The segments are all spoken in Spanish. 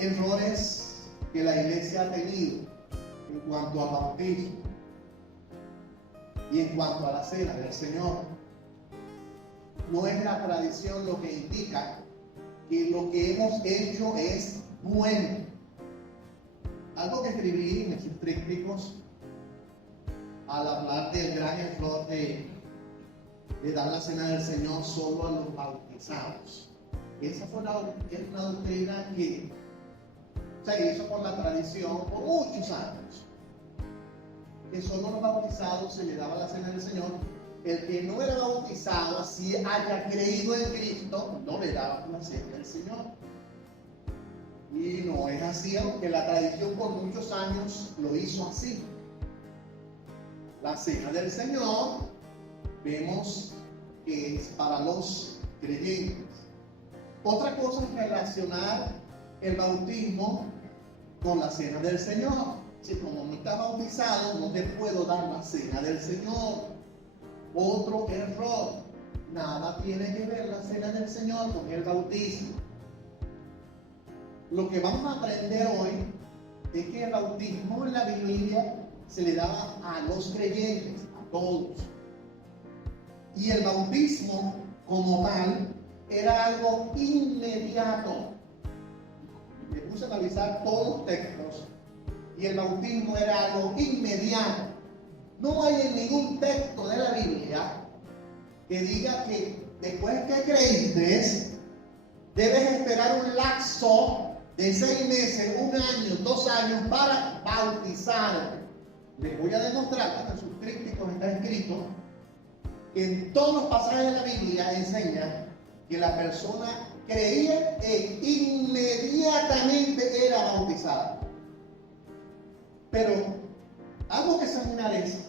errores que la iglesia ha tenido en cuanto al bautismo y en cuanto a la cena del Señor. No es la tradición lo que indica que lo que hemos hecho es bueno. Algo que escribí en esos trípticos al hablar del gran error de dar la cena del Señor solo a los bautizados. Esa fue una doctrina que se hizo por la tradición por muchos años. Que solo a los bautizados se le daba la cena del Señor. El que no era bautizado, así haya creído en Cristo, no le daba la cena del Señor. Y no es así, aunque la tradición por muchos años lo hizo así. La cena del Señor, vemos que es para los creyentes. Otra cosa es relacionar el bautismo con la cena del Señor. Si como no estás bautizado, no te puedo dar la cena del Señor. Otro error. Nada tiene que ver la cena del Señor con el bautismo. Lo que vamos a aprender hoy es que el bautismo en la Biblia se le daba a los creyentes, a todos. Y el bautismo como tal era algo inmediato. Me puse a analizar todos los textos y el bautismo era algo inmediato. No hay en ningún texto de la Biblia que diga que después que creíste debes esperar un lapso de 6 meses, 1 año, 2 años para bautizarte. Les voy a demostrar, en sus trípticos está escrito que en todos los pasajes de la Biblia enseña que la persona creía e inmediatamente era bautizada. Pero algo que examinar es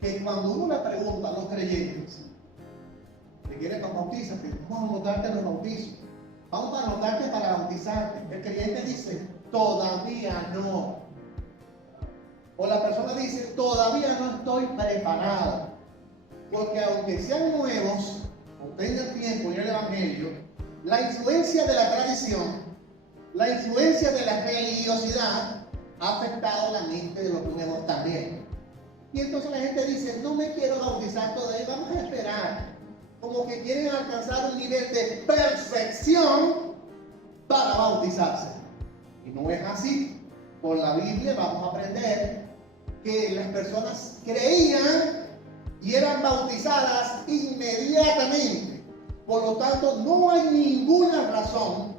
que cuando uno le pregunta a los creyentes, ¿te quieres bautizar? Vamos a anotarte en los bautizos. Vamos a anotarte para bautizarte. El creyente dice, todavía no. O la persona dice, todavía no estoy preparado. Porque aunque sean nuevos, o tengan tiempo en el Evangelio, la influencia de la tradición, la influencia de la religiosidad ha afectado la mente de los nuevos también. Y entonces la gente dice, no me quiero bautizar todavía, vamos a esperar. Como que quieren alcanzar un nivel de perfección para bautizarse. Y no es así. Por la Biblia vamos a aprender que las personas creían y eran bautizadas inmediatamente. Por lo tanto, no hay ninguna razón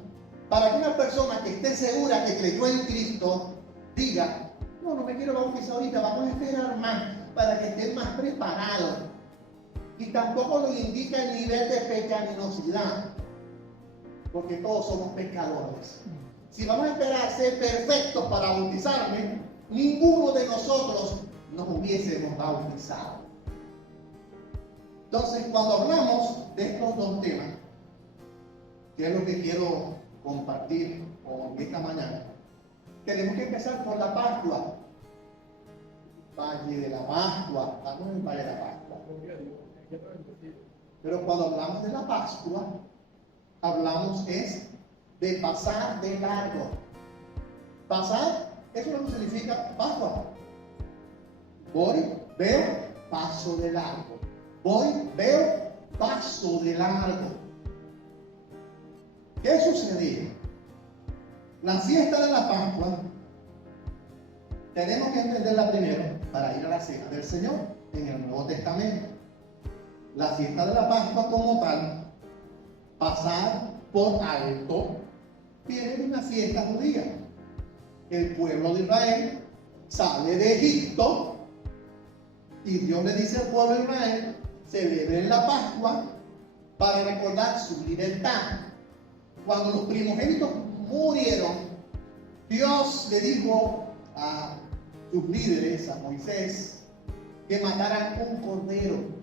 para que una persona que esté segura que creyó en Cristo diga, no me quiero bautizar ahorita, vamos a esperar más para que esté más preparado. Y tampoco lo indica el nivel de pecaminosidad, porque todos somos pecadores. Si vamos a esperar ser perfectos para bautizarme, ninguno de nosotros nos hubiésemos bautizado. Entonces, cuando hablamos de estos dos temas, que es lo que quiero compartir con esta mañana, tenemos que empezar por la Pascua. Valle de la Pascua, estamos en el Valle de la Pascua. Pero cuando hablamos de la Pascua, hablamos es de pasar de largo. Pasar, eso no significa Pascua. Voy, veo, paso de largo. Voy, veo, paso de largo. ¿Qué sucedía? La fiesta de la Pascua, tenemos que entenderla primero para ir a la cena del Señor en el Nuevo Testamento. La fiesta de la Pascua como tal, pasar por alto, viene de una fiesta judía. El pueblo de Israel sale de Egipto y Dios le dice al pueblo de Israel, celebren la Pascua para recordar su libertad. Cuando los primogénitos murieron, Dios le dijo a sus líderes, a Moisés, que mataran un cordero.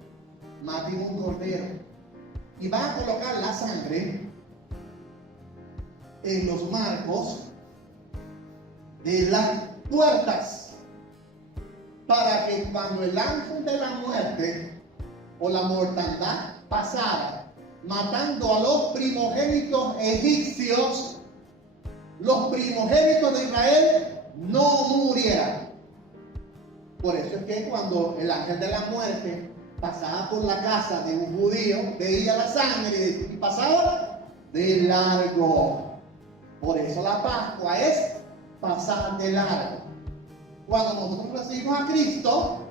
Maten un cordero y van a colocar la sangre en los marcos de las puertas para que cuando el ángel de la muerte o la mortandad pasara matando a los primogénitos egipcios, los primogénitos de Israel no murieran. Por eso es que cuando el ángel de la muerte pasaba por la casa de un judío, veía la sangre y pasaba de largo. Por eso la Pascua es pasar de largo. Cuando nosotros recibimos a Cristo,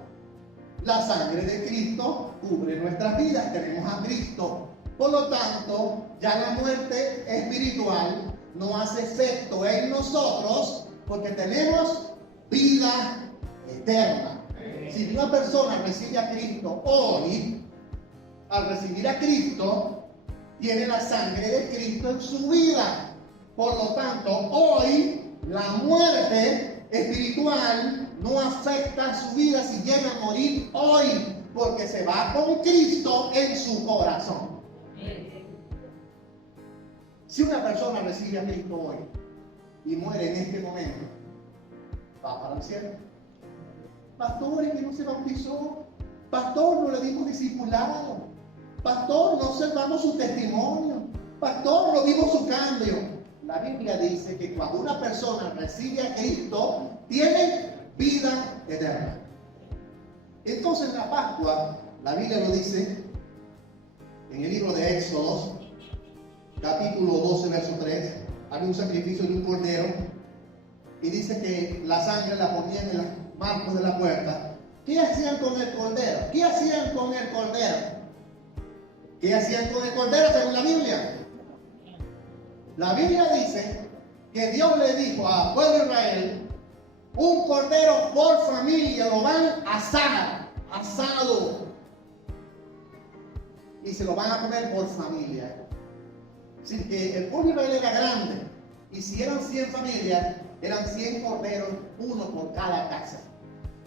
la sangre de Cristo cubre nuestras vidas, tenemos a Cristo. Por lo tanto, ya la muerte espiritual no hace efecto en nosotros porque tenemos vida eterna. Si una persona recibe a Cristo hoy, al recibir a Cristo, tiene la sangre de Cristo en su vida. Por lo tanto, hoy la muerte espiritual no afecta su vida si llega a morir hoy, porque se va con Cristo en su corazón. Si una persona recibe a Cristo hoy y muere en este momento, va para el cielo. Pastor, es que no se bautizó. Pastor, no le dimos discipulado. Pastor, no observamos su testimonio. Pastor, no vimos su cambio. La Biblia dice que cuando una persona recibe a Cristo, tiene vida eterna. Entonces, la Pascua, la Biblia lo dice en el libro de Éxodo, capítulo 12, verso 3. Había un sacrificio de un cordero y dice que la sangre la ponían en los marcos de la puerta. ¿Qué hacían con el cordero? ¿Qué hacían con el cordero? ¿Qué hacían con el cordero según la Biblia? La Biblia dice que Dios le dijo al pueblo de Israel: un cordero por familia lo van a asar, asado, y se lo van a comer por familia. Así que el pueblo de Israel era grande, y si eran 100 familias, eran 100 corderos, uno por cada casa.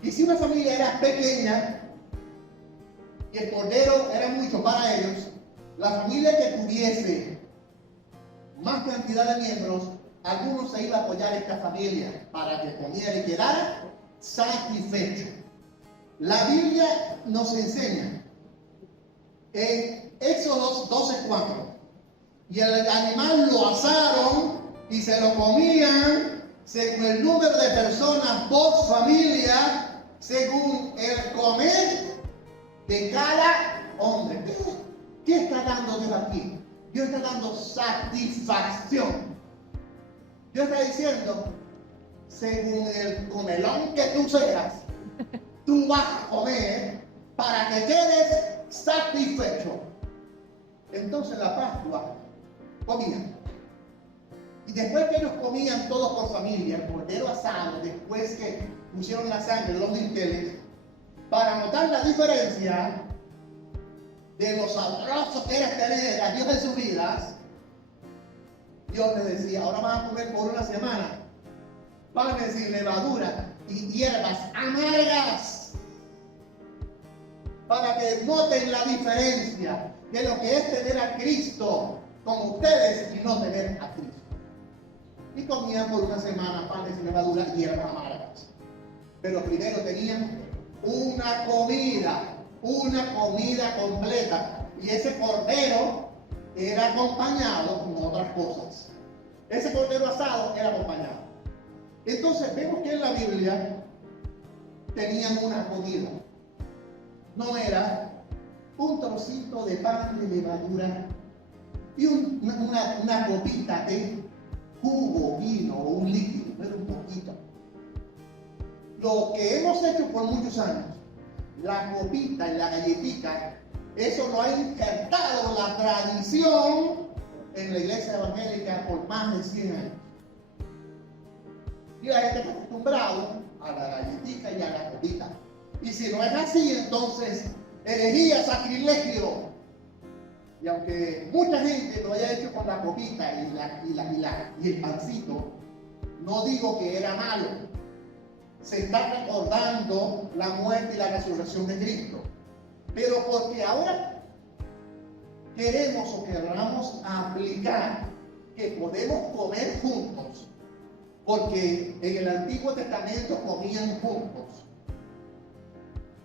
Y si una familia era pequeña y el cordero era mucho para ellos, la familia que tuviese más cantidad de miembros, algunos se iba a apoyar a esta familia para que comiera y quedara satisfecho. La Biblia nos enseña en Éxodo 12:4, y el animal lo asaron y se lo comían según el número de personas por familia, según el comer de cada hombre. ¿Qué está dando Dios aquí? Dios está dando satisfacción. Dios está diciendo, según el comelón que tú seas, tú vas a comer para que quedes satisfecho. Entonces la Pascua comían. Y después que ellos comían todos por familia, el cordero asado, después que pusieron la sangre en los dinteles, para notar la diferencia de los sabrosos que era tener a Dios en sus vidas, Dios les decía: ahora van a comer por una semana panes sin levadura y hierbas amargas, para que noten la diferencia de lo que es tener a Cristo con ustedes y no tener a Cristo. Y comían por una semana panes sin levadura y hierbas amargas. Pero primero tenían una comida completa. Y ese cordero era acompañado con otras cosas. Ese cordero asado era acompañado. Entonces vemos que en la Biblia tenían una comida. No era un trocito de pan de levadura y una copita de jugo, vino o un líquido, no era un poquito. Lo que hemos hecho por muchos años, la copita y la galletita, eso lo ha injertado la tradición en la iglesia evangélica por más de 100 años. Y la gente está acostumbrado a la galletita y a la copita. Y si no es así, entonces herejía, sacrilegio. Y aunque mucha gente lo haya hecho con la copita y el pancito, no digo que era malo. Se está recordando la muerte y la resurrección de Cristo. Pero porque ahora queremos o queramos aplicar que podemos comer juntos, porque en el Antiguo Testamento comían juntos.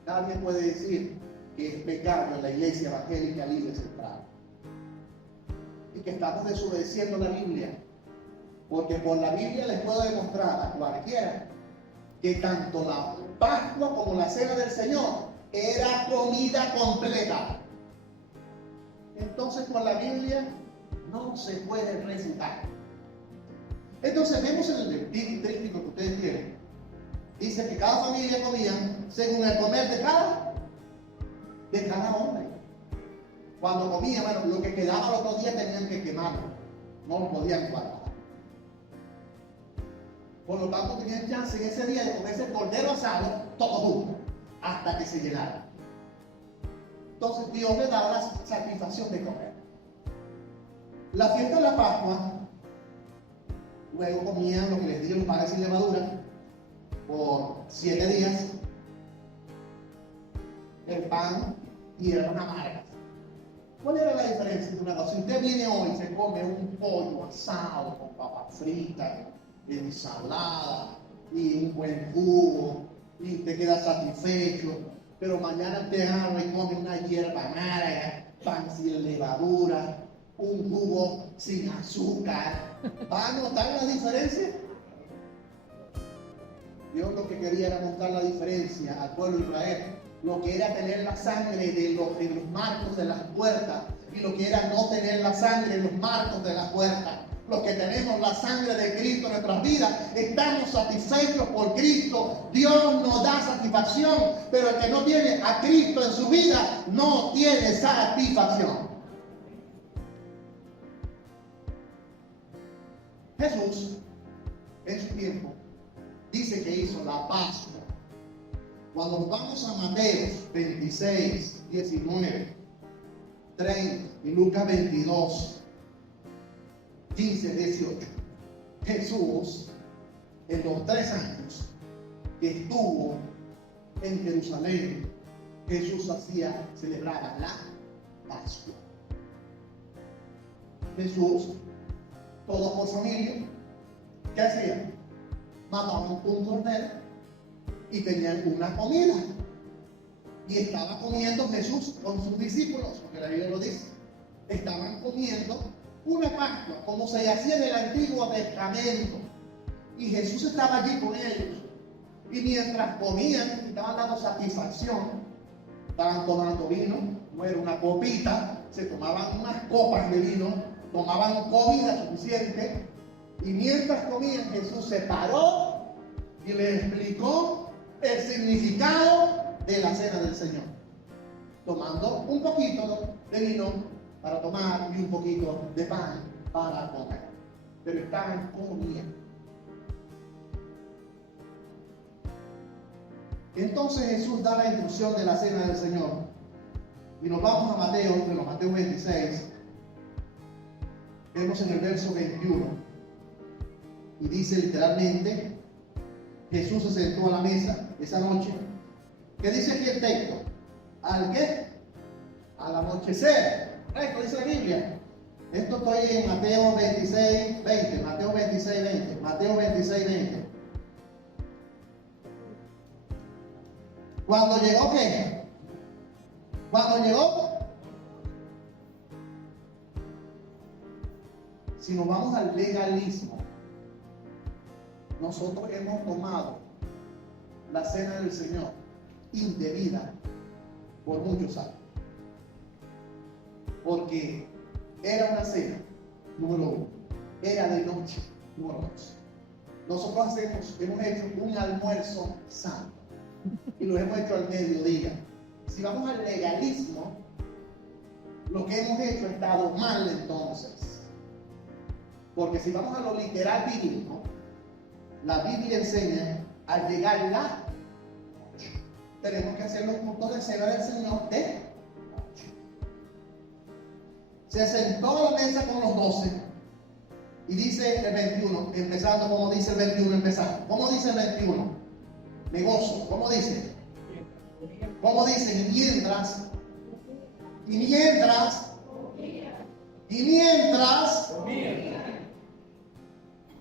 Nadie puede decir que es pecado en la iglesia evangélica libre central y que estamos desobedeciendo la Biblia Porque por la Biblia les puedo demostrar a cualquiera que tanto la Pascua como la Cena del Señor era comida completa. Entonces por la Biblia no se puede refutar. Entonces vemos en el Levítico que ustedes tienen, dice que cada familia comía según el comer de cada hombre. Cuando comían, bueno, lo que quedaba al otro día tenían que quemarlo, no lo podían guardar. Por lo tanto, tenían chance en ese día de comerse el cordero asado todo junto, hasta que se llenara. Entonces Dios le daba la satisfacción de comer. La fiesta de la Pascua, luego comían lo que les digo, los panes sin levadura, por 7 días, el pan y hierbas amargas. ¿Cuál era la diferencia de una cosa? Si usted viene hoy y se come un pollo asado con papas fritas, ensalada y un buen jugo y te queda satisfecho, pero mañana te agarra y come una hierba amarga, pan sin levadura, un jugo sin azúcar, ¿va a notar la diferencia? Dios lo que quería era mostrar la diferencia al pueblo de Israel, lo que era tener la sangre de los marcos de las puertas y lo que era no tener la sangre en los marcos de las puertas. Los que tenemos la sangre de Cristo en nuestras vidas, estamos satisfechos por Cristo. Dios nos da satisfacción, pero el que no tiene a Cristo en su vida, no tiene satisfacción. Jesús, en su tiempo, dice que hizo la Pascua. Cuando vamos a Mateo 26, 19, 30 y Lucas 22, 15, 18, Jesús, en los 3 años que estuvo en Jerusalén, Jesús celebraba la Pascua. Jesús, todo por familia, ¿qué hacían? Mataban un cordero y tenían una comida. Y estaba comiendo Jesús con sus discípulos, porque la Biblia lo dice. Estaban comiendo una Pascua, como se hacía en el Antiguo Testamento. Y Jesús estaba allí con ellos. Y mientras comían, estaban dando satisfacción. Estaban tomando vino, no era una copita, se tomaban unas copas de vino, tomaban comida suficiente. Y mientras comían, Jesús se paró y les explicó el significado de la cena del Señor, tomando un poquito de vino para tomar y un poquito de pan para comer. Pero estaban comiendo. Entonces Jesús da la instrucción de la cena del Señor. Y nos vamos a Mateo 26. Vemos en el verso 21. Y dice literalmente, Jesús se sentó a la mesa esa noche. ¿Qué dice aquí el texto? ¿Al qué? Al anochecer. Esto dice la Biblia. Esto estoy en Mateo 26, 20. Mateo 26, 20. Mateo 26, 20. Cuando llegó, ¿qué? Cuando llegó. Si nos vamos al legalismo, nosotros hemos tomado la cena del Señor indebida por muchos años. Porque era una cena, número 1. Era de noche, número 2. Nosotros hemos hecho un almuerzo santo. Y lo hemos hecho al mediodía. Si vamos al legalismo, lo que hemos hecho ha estado mal entonces. Porque si vamos a lo literal bíblico, la Biblia enseña al llegar la noche, tenemos que hacer los puntos de cena del Señor de noche. Se sentó a la mesa con los 12 y dice el 21, empezando como dice el 21, empezando. ¿Cómo dice el 21? Me gozo. ¿Cómo dice? ¿Cómo dice? Y mientras,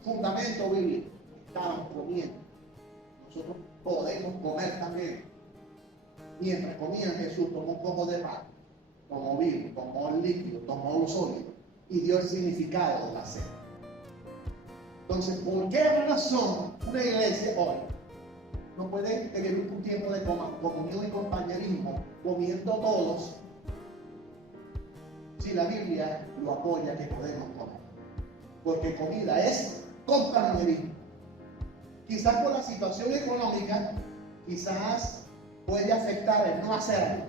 fundamento bíblico, estaban comiendo. Nosotros podemos comer también. Mientras comían, Jesús tomó un poco de pan, tomó vino, tomó líquido, tomó un sólido y dio el significado de la cena. Entonces, ¿por qué razón una iglesia hoy no puede tener un tiempo de comunión y compañerismo, comiendo todos, si la Biblia lo apoya que podemos comer? Porque comida es compañerismo. Quizás por la situación económica, quizás puede afectar el no hacerlo.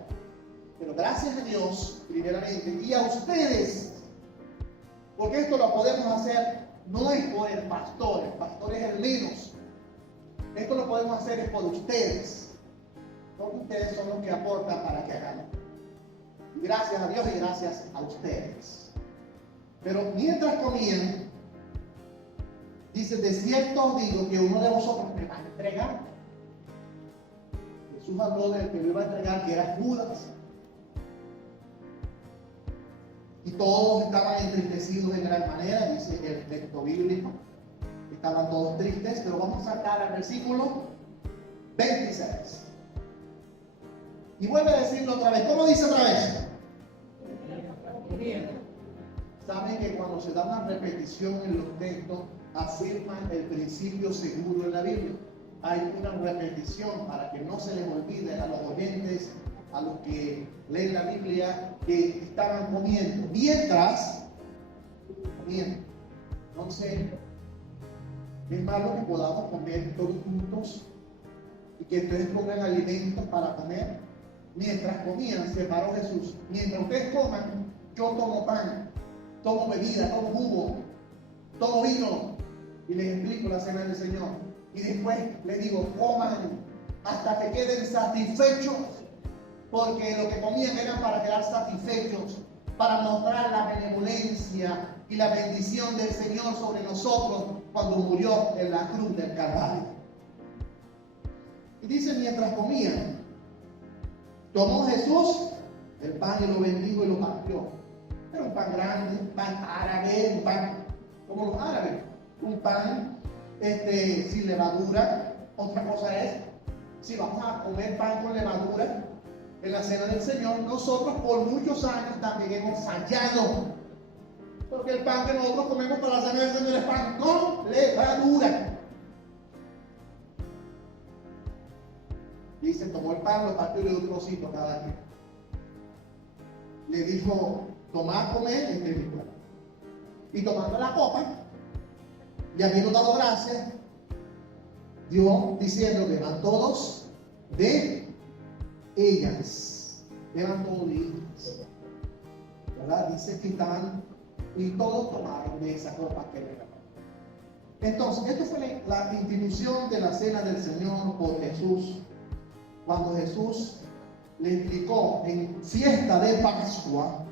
Pero gracias a Dios, primeramente, y a ustedes, porque esto lo podemos hacer no es por el pastor es el menos. Esto lo podemos hacer es por ustedes. Porque ustedes son los que aportan para que hagamos. Gracias a Dios y gracias a ustedes. Pero mientras comían, dice, de cierto os digo que uno de vosotros me va a entregar. Jesús habló del que lo iba a entregar, que era Judas. Y todos estaban entristecidos de gran manera, dice el texto bíblico. Estaban todos tristes, pero vamos a saltar al versículo 26. Y vuelve a decirlo otra vez. ¿Cómo dice otra vez? Saben que cuando se da una repetición en los textos, afirman el principio seguro en la Biblia. Hay una repetición para que no se les olvide a los oyentes, a los que leen la Biblia, que estaban comiendo. Mientras comiendo. Entonces, es malo que podamos comer todos juntos y que ustedes pongan alimentos para comer. Mientras comían, se paró Jesús. Mientras ustedes coman, yo tomo pan, tomo bebida, tomo jugo, tomo vino y les explico la cena del Señor. Y después les digo, coman hasta que queden satisfechos, porque lo que comían era para quedar satisfechos, para mostrar la benevolencia y la bendición del Señor sobre nosotros cuando murió en la cruz del Calvario. Y dice, mientras comían, tomó Jesús el pan y lo bendijo y lo partió. Era un pan grande, un pan árabe, un pan como los árabes, un pan sin levadura. Otra cosa es, si vamos a comer pan con levadura en la cena del Señor, nosotros por muchos años también hemos fallado, porque el pan que nosotros comemos para la cena del Señor es pan con levadura. Dice, tomó el pan, lo partió y le dio un trocito a cada quien. Le dijo, tomad, comed, este es mi cuerpo. Y tomando la copa, y habiendo dado gracias, dio diciendo, beban todos de ellas. Beban todos de ellas. ¿Verdad? Dice que estaban, y todos tomaron de esa copa que le ganó. Entonces, esta fue la institución de la cena del Señor por Jesús. Cuando Jesús le explicó en fiesta de Pascua,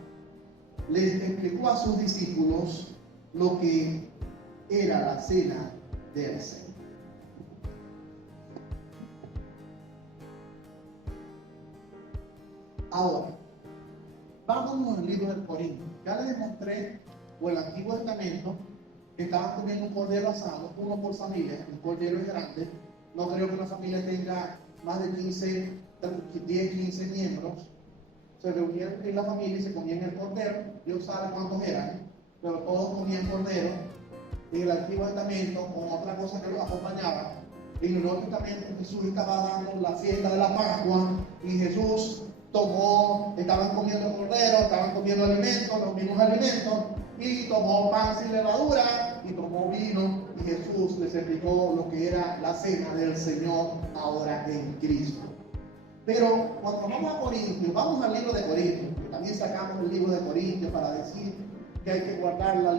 le explicó a sus discípulos lo que era la cena del Señor. Ahora, vámonos al libro del Corintios. Ya les demostré por el Antiguo Testamento que estaban comiendo un cordero asado, uno por familia. El cordero es grande. No creo que una familia tenga más de 10, 15 miembros. Se reunían en la familia y se comían el cordero. Dios sabe cuántos eran, pero todos comían cordero. En el Antiguo Testamento, con otra cosa que los acompañaba. En el Nuevo Testamento, Jesús estaba dando la fiesta de la Pascua y Jesús estaban comiendo cordero, estaban comiendo alimentos, los mismos alimentos, y tomó pan sin levadura y tomó vino, y Jesús les explicó lo que era la cena del Señor ahora en Cristo. Pero cuando vamos a Corintios, vamos al libro de Corintios, que también sacamos el libro de Corintios para decir que hay que guardar la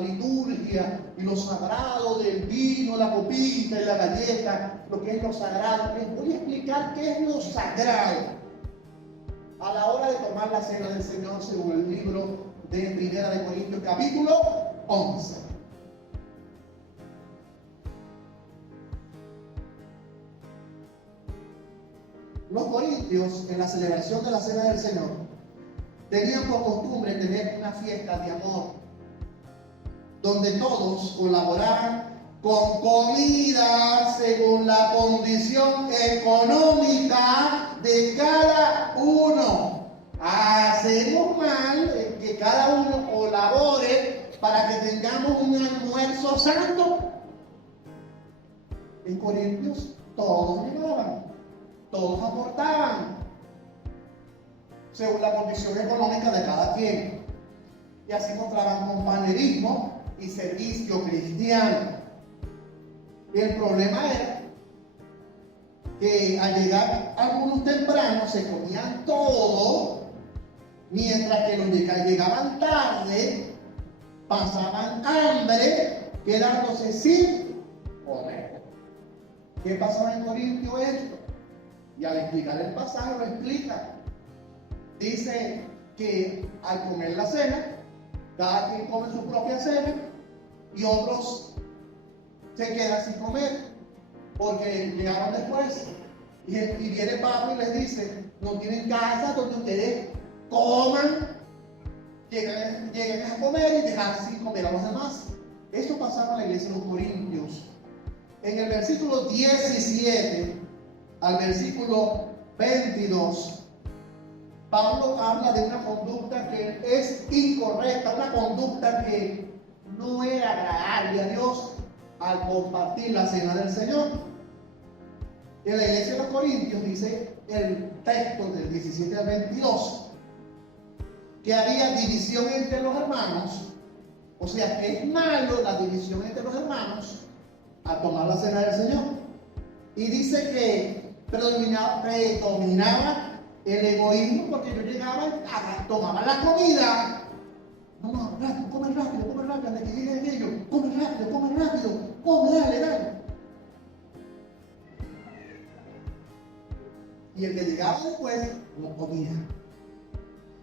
liturgia y lo sagrado del vino, la copita y la galleta, lo que es lo sagrado. Les voy a explicar qué es lo sagrado a la hora de tomar la cena del Señor según el libro de Primera de Corintios, capítulo 11. Los corintios, en la celebración de la cena del Señor, tenían por costumbre tener una fiesta de amor, donde todos colaboraran con comida según la condición económica de cada uno. Hacemos mal en que cada uno colabore para que tengamos un almuerzo todos santos. En Corintios todos llegaban, todos aportaban, según la condición económica de cada quien. Y así mostraban compañerismo y servicio cristiano. El problema era que al llegar algunos tempranos se comían todo, mientras que los que llegaban tarde pasaban hambre, quedándose sin comer. ¿Qué pasaba en Corintio esto? Y al explicar el pasaje lo explica. Dice que al comer la cena, cada quien come su propia cena y otros se quedan sin comer porque llegaron después. Y viene Pablo y les dice: no tienen casa donde ustedes coman, lleguen a comer y dejar sin comer a los demás. Esto pasaba en la iglesia de los Corintios. En el versículo 17 al versículo 22, Pablo habla de una conducta que es incorrecta, una conducta que no era agradable a Dios al compartir la cena del Señor. En la iglesia de los Corintios dice el texto del 17 al 22 que había división entre los hermanos, o sea que es malo la división entre los hermanos al tomar la cena del Señor. Y dice que predominaba el egoísmo, porque yo llegaba, tomaba la comida. No, rápido, come rápido, antes que lleguen ellos. Come rápido, come, dale. Y el que llegaba después no comía.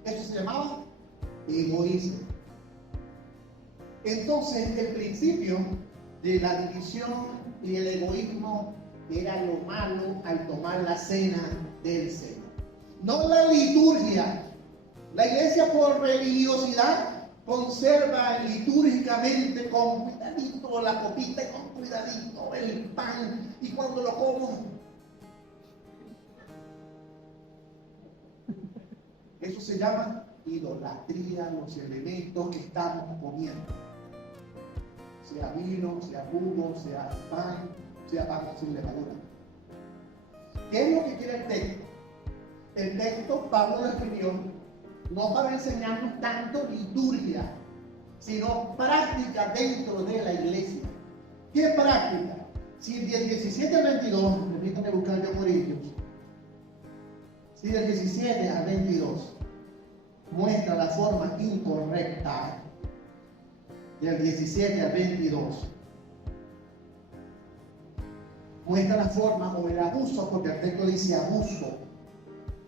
Eso se llamaba egoísmo. Entonces, el principio de la división y el egoísmo era lo malo al tomar la cena del Señor. No la liturgia. La iglesia, por religiosidad, conserva litúrgicamente con cuidadito la copita y con cuidadito el pan. Y cuando lo como, eso se llama idolatría, los elementos que estamos comiendo. Sea vino, sea jugo, sea pan sin levadura. ¿Qué es lo que quiere el texto? El texto Pablo lo escribió no para enseñarnos tanto liturgia, sino práctica dentro de la iglesia. ¿Qué práctica? Si del 17 al 22, permítanme buscar yo Corintios, si del 17 al 22 muestra la forma incorrecta, del 17 al 22 muestra la forma o el abuso, porque el texto dice abuso,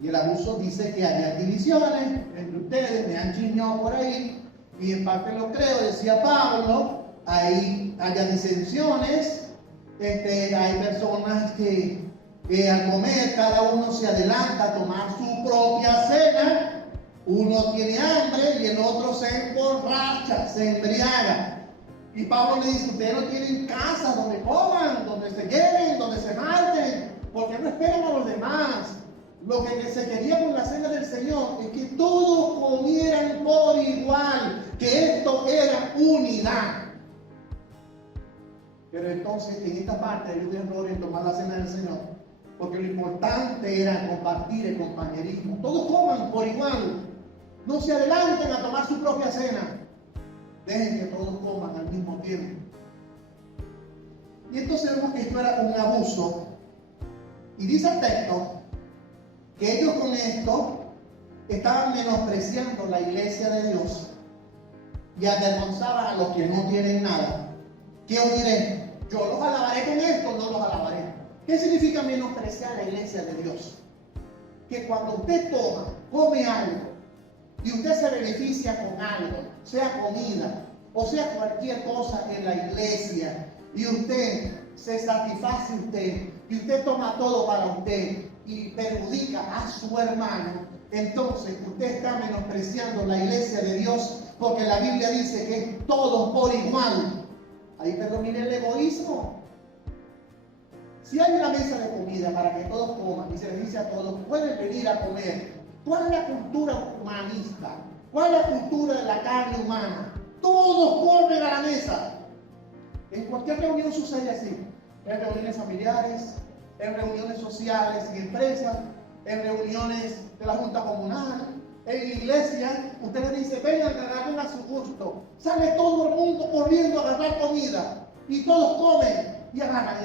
y el abuso dice que había divisiones entre ustedes, me han chismeado por ahí, y en parte lo creo, decía Pablo, ahí haya disensiones, hay personas que al comer cada uno se adelanta a tomar su propia cena. Uno tiene hambre y el otro se emborracha, se embriaga. Y Pablo le dice: ustedes no tienen casa donde coman, donde se lleven, donde se marchen, porque no esperan a los demás. Lo que se quería con la cena del Señor es que todos comieran por igual, que esto era unidad. Pero entonces en esta parte hay un error en tomar la cena del Señor, porque lo importante era compartir el compañerismo. Todos coman por igual. No se adelanten a tomar su propia cena. Dejen que todos coman al mismo tiempo. Y entonces vemos que esto era un abuso. Y dice el texto que ellos con esto estaban menospreciando la iglesia de Dios y avergonzaban a los que no tienen nada. ¿Qué os diré? ¿Yo los alabaré con esto o no los alabaré? ¿Qué significa menospreciar la iglesia de Dios? Que cuando usted come algo, y usted se beneficia con algo, sea comida o sea cualquier cosa en la iglesia, y usted se satisface y usted toma todo para usted y perjudica a su hermano, entonces usted está menospreciando la iglesia de Dios, porque la Biblia dice que es todos por igual. Ahí predomina el egoísmo. Si hay una mesa de comida para que todos coman y se les dice a todos: pueden venir a comer, ¿cuál es la cultura humanista? ¿Cuál es la cultura de la carne humana? Todos comen a la mesa. cualquier reunión sucede así. En reuniones familiares, en reuniones sociales y empresas, en reuniones de la Junta Comunal, en la iglesia. Usted le dice, vengan, agarren a su gusto. Sale todo el mundo corriendo a agarrar comida. Y todos comen y agarran.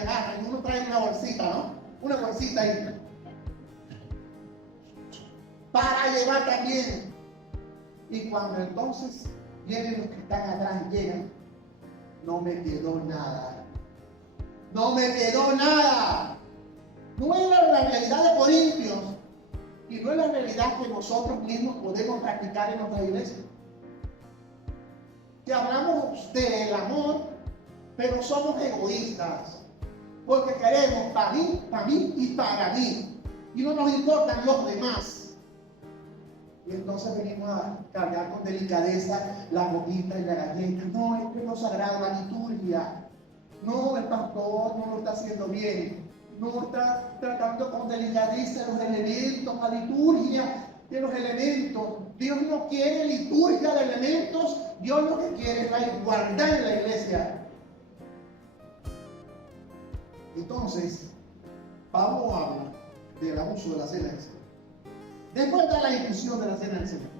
Y uno trae una bolsita, ¿no? Una bolsita ahí. Para llevar también. Y cuando entonces vienen los que están atrás, llegan, no me quedó nada. No me quedó nada. No es la realidad de Corintios y no es la realidad que nosotros mismos podemos practicar en nuestra iglesia. Que hablamos del amor, pero somos egoístas. Porque queremos para mí y para mí. Y no nos importan los demás. Y entonces venimos a cargar con delicadeza la boquita y la galleta. No, es que nos agrada la liturgia. No, el pastor no lo está haciendo bien. No está tratando con delicadeza los elementos, la liturgia de los elementos. Dios no quiere liturgia de elementos. Dios lo que quiere es la igualdad en la iglesia. Entonces, Pablo habla del abuso de la cena del Señor. Después da la instrucción de la cena del Señor.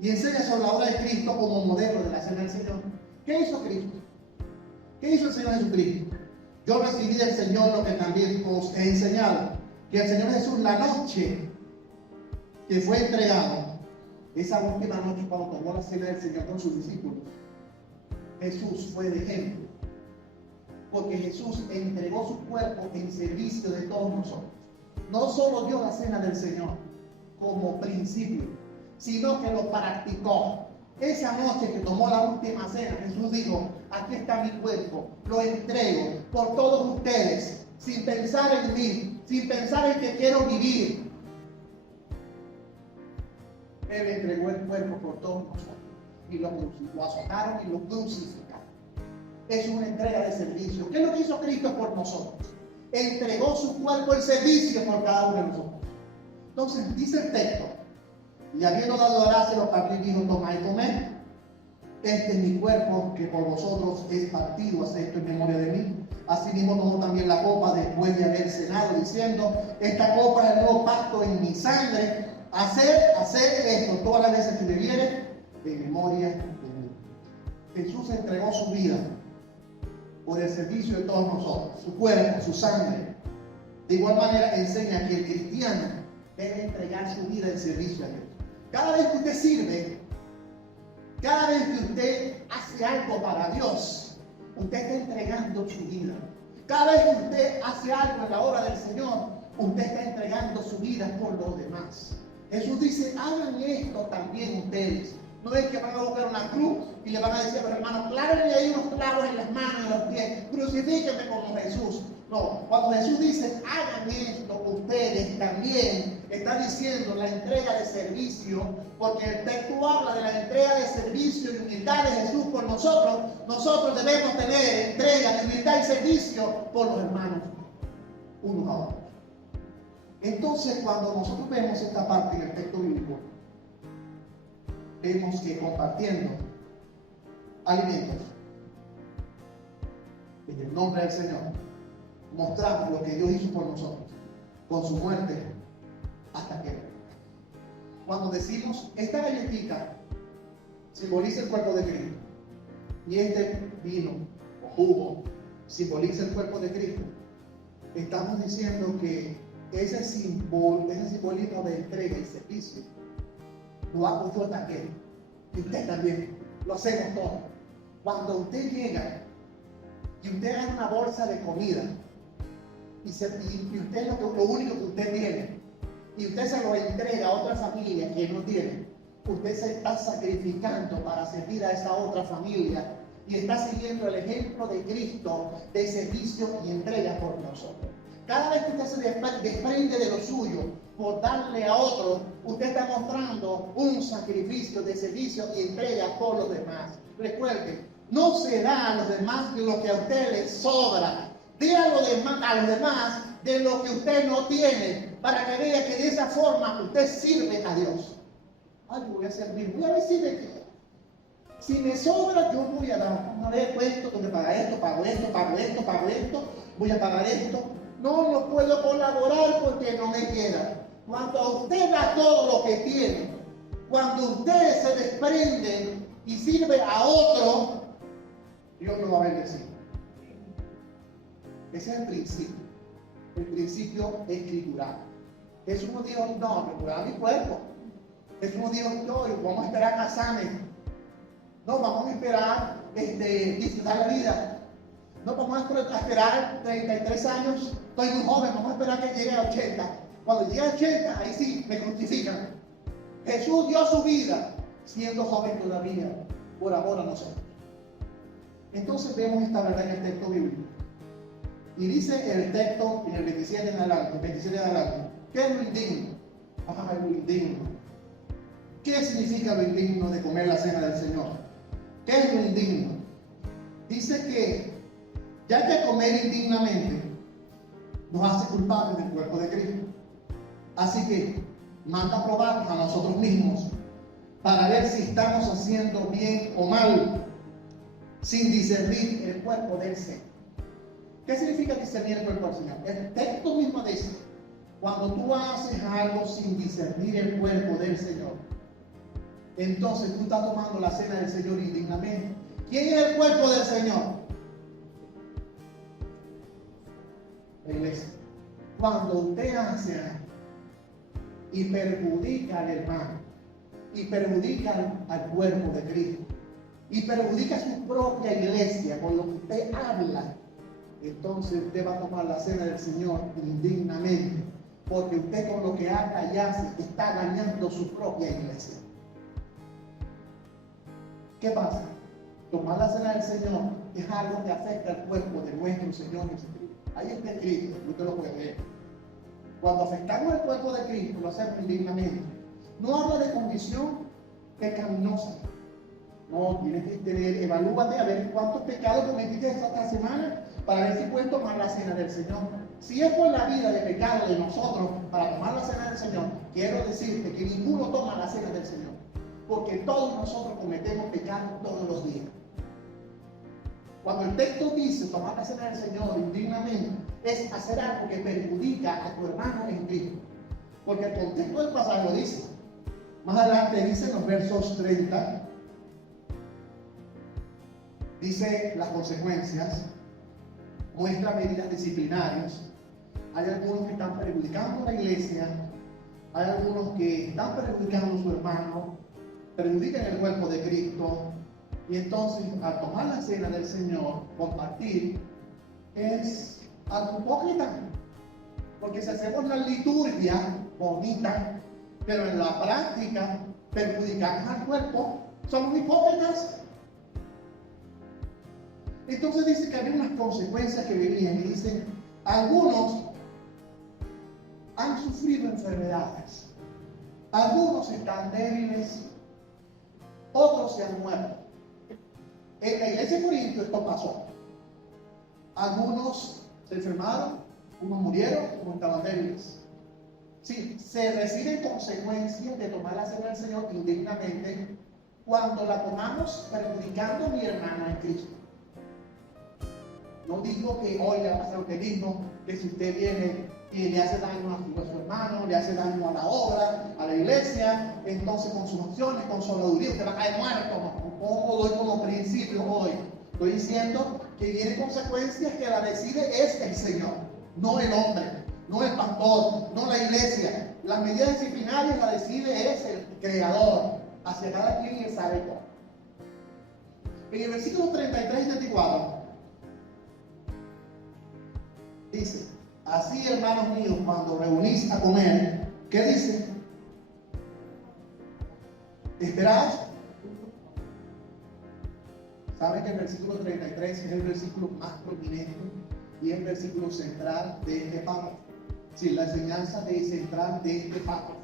Y enseña sobre la obra de Cristo como modelo de la cena del Señor. ¿Qué hizo Cristo? ¿Qué hizo el Señor Jesucristo? Yo recibí del Señor lo que también os he enseñado. Que el Señor Jesús, la noche que fue entregado, esa última noche cuando tomó la cena del Señor con sus discípulos, Jesús fue de ejemplo. Porque Jesús entregó su cuerpo en servicio de todos nosotros. No solo dio la cena del Señor como principio, sino que lo practicó. Esa noche que tomó la última cena, Jesús dijo, aquí está mi cuerpo, lo entrego por todos ustedes, sin pensar en mí, sin pensar en que quiero vivir. Él entregó el cuerpo por todos nosotros y lo azotaron y lo crucificaron. Es una entrega de servicio. ¿Qué es lo que hizo Cristo por nosotros? Entregó su cuerpo en servicio por cada uno de nosotros. Entonces dice el texto, y habiendo dado gracias, lo partió y dijo, tomad y comed, este es mi cuerpo que por vosotros es partido, haced esto en memoria de mí. Asimismo tomó también la copa después de haber cenado, diciendo, esta copa es el nuevo pacto en mi sangre, haced esto todas las veces que bebiere en memoria de mí. Jesús entregó su vida por el servicio de todos nosotros, su cuerpo, su sangre. De igual manera enseña que el cristiano debe entregar su vida en servicio a Dios. Cada vez que usted sirve, cada vez que usted hace algo para Dios, usted está entregando su vida. Cada vez que usted hace algo en la obra del Señor, usted está entregando su vida por los demás. Jesús dice, hagan esto también ustedes. No es que van a buscar una cruz y le van a decir a los hermanos, clávenle ahí unos clavos en las manos y en los pies, crucifíquenme como Jesús. No, cuando Jesús dice, hagan esto ustedes también, está diciendo la entrega de servicio, porque el texto habla de la entrega de servicio y humildad de Jesús por nosotros. Nosotros debemos tener entrega de humildad y servicio por los hermanos, unos a otros. Entonces, cuando nosotros vemos esta parte en el texto bíblico, vemos que compartiendo alimentos en el nombre del Señor, mostramos lo que Dios hizo por nosotros, con su muerte hasta que cuando decimos, esta galletita simboliza el cuerpo de Cristo, y este vino o jugo simboliza el cuerpo de Cristo, estamos diciendo que ese simbolismo de entrega y servicio lo hago yo también, y usted también, lo hacemos todos. Cuando usted llega y usted gana una bolsa de comida y usted lo único que usted tiene y usted se lo entrega a otra familia que no tiene, usted se está sacrificando para servir a esa otra familia y está siguiendo el ejemplo de Cristo de servicio y entrega por nosotros. Cada vez que usted se desprende de lo suyo por darle a otro, usted está mostrando un sacrificio de servicio y entrega por los demás. Recuerde, no se da a los demás de lo que a usted le sobra. Dé a los demás de lo que usted no tiene, para que vea que de esa forma usted sirve a Dios. Ay, yo voy a servir, voy a decirle que si me sobra, yo voy a dar. Una vez esto, tengo que pagar esto, pago esto, voy a pagar esto. No puedo colaborar porque no me queda. Cuando usted da todo lo que tiene, cuando usted se desprende y sirve a otro, Dios lo va a bendecir. Ese es el principio escritural. Jesús no dijo, no, me curará mi cuerpo. Jesús no dijo, no, vamos a esperar a sane. No, vamos a esperar disfrutar la vida. No, vamos a esperar 33 años, estoy muy joven, vamos a esperar que llegue a 80. Cuando llegue a 80, ahí sí me crucifican. Jesús dio su vida siendo joven todavía, por amor a nosotros. Entonces vemos esta verdad en el texto bíblico. Y dice el texto en el 27 en adelante, ¿qué es lo indigno? Lo indigno. ¿Qué significa lo indigno de comer la cena del Señor? ¿Qué es lo indigno? Dice que ya que comer indignamente nos hace culpables del cuerpo de Cristo. Así que manda a probarnos a nosotros mismos para ver si estamos haciendo bien o mal, sin discernir el cuerpo del Señor. ¿Qué significa discernir el cuerpo del Señor? El texto mismo dice, cuando tú haces algo sin discernir el cuerpo del Señor, entonces tú estás tomando la cena del Señor indignamente. ¿Quién es el cuerpo del Señor? La iglesia. Cuando usted hace algo y perjudica al hermano, y perjudica al cuerpo de Cristo, y perjudica a su propia iglesia con lo que usted habla, entonces usted va a tomar la cena del Señor indignamente, porque usted con lo que haga y hace está dañando su propia iglesia. ¿Qué pasa? Tomar la cena del Señor es algo que afecta al cuerpo de nuestro Señor Jesucristo. Ahí está escrito, usted lo puede leer. Cuando afectamos el cuerpo de Cristo, lo hacemos indignamente. No habla de condición pecaminosa. No, tienes que evalúate a ver cuántos pecados cometiste esta semana para ver si puedes tomar la cena del Señor. Si es por la vida de pecado de nosotros para tomar la cena del Señor, quiero decirte que ninguno toma la cena del Señor, porque todos nosotros cometemos pecados todos los días. Cuando el texto dice tomar la cena del Señor indignamente, es hacer algo que perjudica a tu hermano en Cristo, porque el contexto del pasaje lo dice. Más adelante dice en los versos 30, dice las consecuencias, muestra medidas disciplinarias. Hay algunos que están perjudicando a la iglesia, hay algunos que están perjudicando a su hermano, perjudican el cuerpo de Cristo, y entonces al tomar la cena del Señor, compartir, es algo hipócrita, porque si hacemos la liturgia bonita, pero en la práctica perjudicamos al cuerpo, somos hipócritas. Entonces dice que había unas consecuencias que venían y dicen, algunos han sufrido enfermedades, algunos están débiles, otros se han muerto. En la iglesia de Corinto esto pasó. Algunos se enfermaron, unos murieron, unos estaban débiles. Sí, se reciben consecuencias de tomar la cena del Señor indignamente cuando la tomamos perjudicando a mi hermana en Cristo. No digo que hoy le va a pasar lo que dijo, que si usted viene y le hace daño a su hermano, le hace daño a la obra, a la iglesia, entonces con sus acciones, con su habladuría, usted va a caer muerto. Como doy como principio hoy. Estoy diciendo que vienen consecuencias que la decide es el Señor, no el hombre, no el pastor, no la iglesia. Las medidas disciplinarias la decide es el Creador. Hacia cada quien Él sabe todo. En el versículo 33 y 34 dice, así hermanos míos, cuando reunís a comer, ¿qué dice? Esperaos. ¿Saben que el versículo 33 es el versículo más prominente y el versículo central de este párrafo? Si la enseñanza central de este párrafo,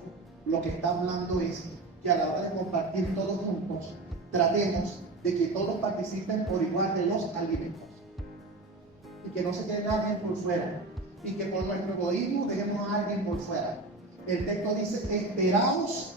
lo que está hablando es que a la hora de compartir todos juntos, tratemos de que todos participen por igual de los alimentos. Y que no se quede nadie por fuera. Y que por nuestro egoísmo dejemos a alguien por fuera. El texto dice, esperaos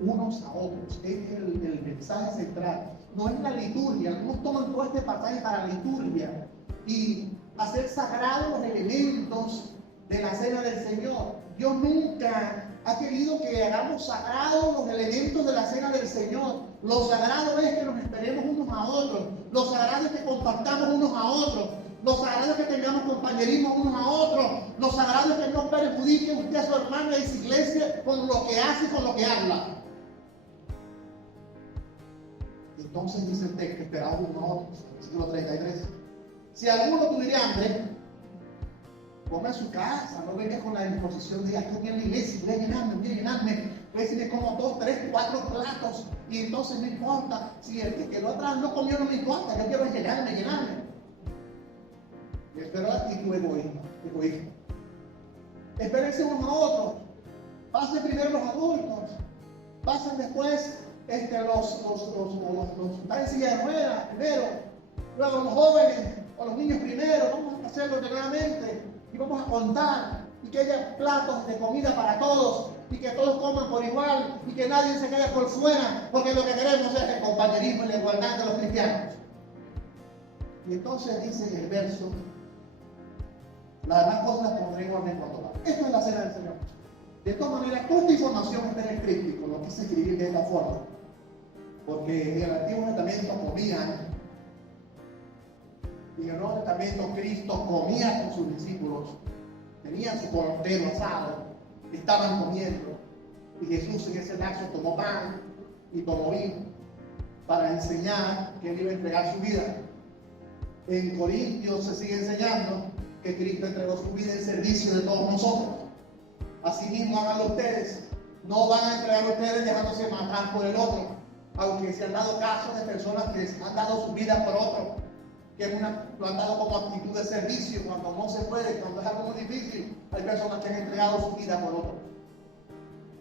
unos a otros. Este es el mensaje central. no es la liturgia. Algunos toman todo este pasaje para la liturgia y hacer sagrados los elementos de la cena del Señor. Dios nunca ha querido que hagamos sagrados los elementos de la cena del Señor. Lo sagrado es que nos esperemos unos a otros. Lo sagrado es que compartamos unos a otros. Lo sagrado es que tengamos compañerismo unos a otros. Lo sagrado es que no perjudique usted a su hermano de su iglesia con lo que hace y con lo que habla. Entonces dice el texto, esperaos unos a otros. Versículo 33. Si alguno tuviera hambre, come a su casa, no venga con la disposición de estoy en la iglesia, voy a llenarme. Voy a decirle como 2, 3, 4 platos y entonces no importa. Si el que quedó atrás no comió, no me importa, yo quiero llenarme. Y espero la actitud egoísta. Espérense unos a otros. Pasen primero los adultos, pasen después los en silla de ruedas primero, luego los jóvenes o los niños primero. Vamos a hacerlo ordenadamente y vamos a contar y que haya platos de comida para todos y que todos coman por igual y que nadie se quede por fuera, porque lo que queremos es el compañerismo y la igualdad de los cristianos. Y entonces dice en el verso, las demás cosas las pondré en orden cuando va. Esto es la cena del Señor. De todas maneras, toda esta información está en el tríptico, lo quise escribir de esta forma, porque en el Antiguo Testamento comían, y en el Nuevo Testamento Cristo comía con sus discípulos, tenían su cordero asado, estaban comiendo, y Jesús en ese lapso tomó pan y tomó vino para enseñar que Él iba a entregar su vida. En Corintios se sigue enseñando que Cristo entregó su vida en servicio de todos nosotros. Asimismo háganlo ustedes. No van a entregar ustedes dejándose matar por el otro, aunque se han dado casos de personas que han dado su vida por otro, que lo han dado como actitud de servicio cuando no se puede, cuando es algo muy difícil. Hay personas que han entregado su vida por otro.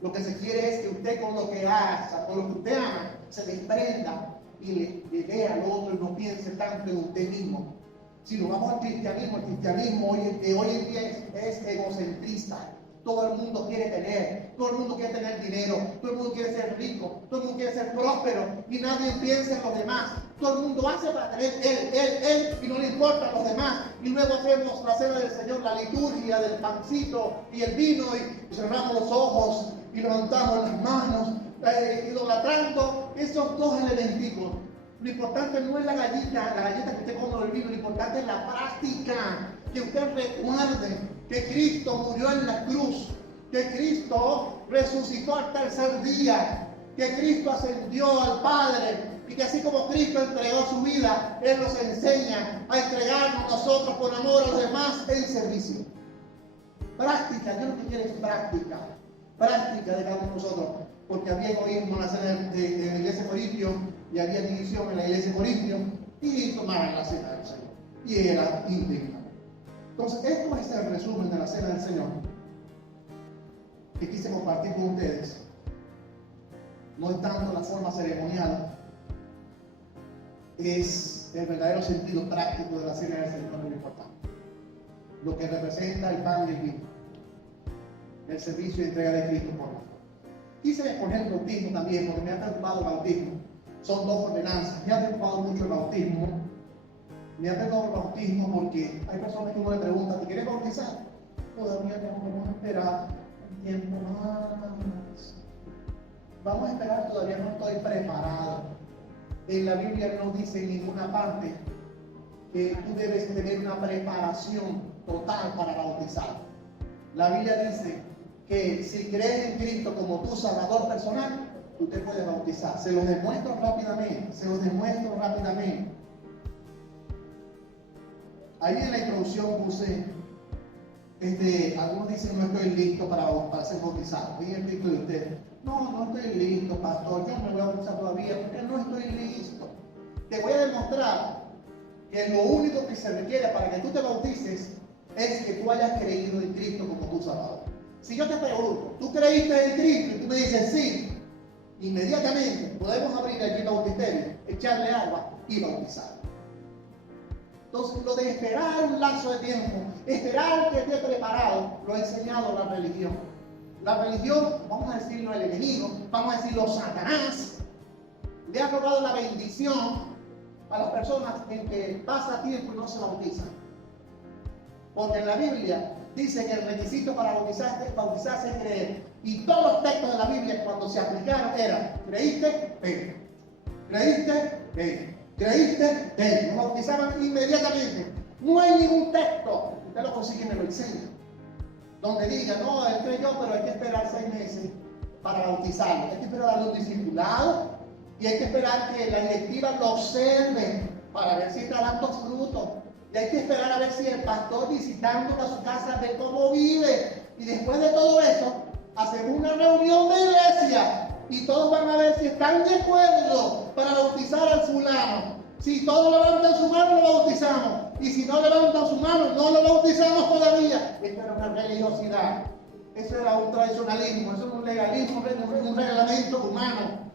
Lo que se quiere es que usted con lo que haga, con lo que usted ama, se desprenda y le dé al otro y no piense tanto en usted mismo. Si nos vamos al cristianismo, el cristianismo de hoy en día es egocentrista. Todo el mundo quiere tener, todo el mundo quiere tener dinero, todo el mundo quiere ser rico, todo el mundo quiere ser próspero y nadie piensa en los demás. Todo el mundo hace para tener él y no le importa a los demás. Y luego hacemos la cena del Señor, la liturgia del pancito y el vino y cerramos los ojos y levantamos las manos, idolatrando esos dos elementos. Lo importante no es la galleta que usted come del vino, lo importante es la práctica, que usted recuerde que Cristo murió en la cruz, que Cristo resucitó al tercer día, que Cristo ascendió al Padre y que así como Cristo entregó su vida, Él nos enseña a entregarnos nosotros por amor a los demás en servicio. Práctica, yo lo que quiero es práctica de cada uno de nosotros, porque había egoísmo en la cena de la iglesia de Corintio y había división en la iglesia de Corintio y tomaban la cena del Señor y era indigna. Entonces, esto es el resumen de la cena del Señor que quise compartir con ustedes. No es tanto la forma ceremonial, es el verdadero sentido práctico de la cena del Señor, lo importante. Lo que representa el pan y el vino, el servicio y entrega de Cristo por nosotros. Quise exponer el bautismo también, porque me ha preocupado el bautismo. Son dos ordenanzas. Me ha preocupado mucho el bautismo. Me ha preocupado el bautismo porque hay personas que uno le pregunta, ¿te quieres bautizar? Todavía tenemos que esperar un tiempo más. Vamos a esperar, todavía no estoy preparado. En la Biblia no dice en ninguna parte que tú debes tener una preparación total para bautizar. La Biblia dice que si crees en Cristo como tu Salvador personal, tú te puedes bautizar. Se los demuestro rápidamente. Ahí en la introducción puse, algunos dicen no estoy listo para ser bautizado. Oye, el Cristo de ustedes. No estoy listo, pastor. Yo no me voy a bautizar todavía porque no estoy listo. Te voy a demostrar que lo único que se requiere para que tú te bautices es que tú hayas creído en Cristo como tu Salvador. Si yo te pregunto, ¿tú creíste en Cristo? Y tú me dices sí, inmediatamente podemos abrir aquí el bautisterio, echarle agua y bautizar. Entonces, lo de esperar un lapso de tiempo, esperar que esté preparado, lo ha enseñado la religión. La religión, vamos a decirlo el enemigo, vamos a decirlo Satanás, le ha robado la bendición a las personas en que pasa tiempo y no se bautizan. Porque en la Biblia dice que el requisito para bautizarse es creer. Y todos los textos de la Biblia cuando se aplicaron era: ¿creíste? Ven. ¿Creíste? Ven. ¿Creíste? Ven. Nos bautizaban inmediatamente. No hay ningún texto, usted lo consigue en el diseño, donde diga: no, él creyó, pero hay que esperar 6 meses para bautizarlo. Hay que esperar darle un discipulado y hay que esperar que la directiva lo observe para ver si está dando frutos. Y hay que esperar a ver si el pastor visitándolo a su casa ve cómo vive. Y después de todo eso, hacemos una reunión de iglesia y todos van a ver si están de acuerdo para bautizar al fulano. Si todos levantan su mano, lo bautizamos. Y si no levantan su mano, no lo bautizamos todavía. Esto era una religiosidad. Eso era un tradicionalismo. Eso era un legalismo, un reglamento humano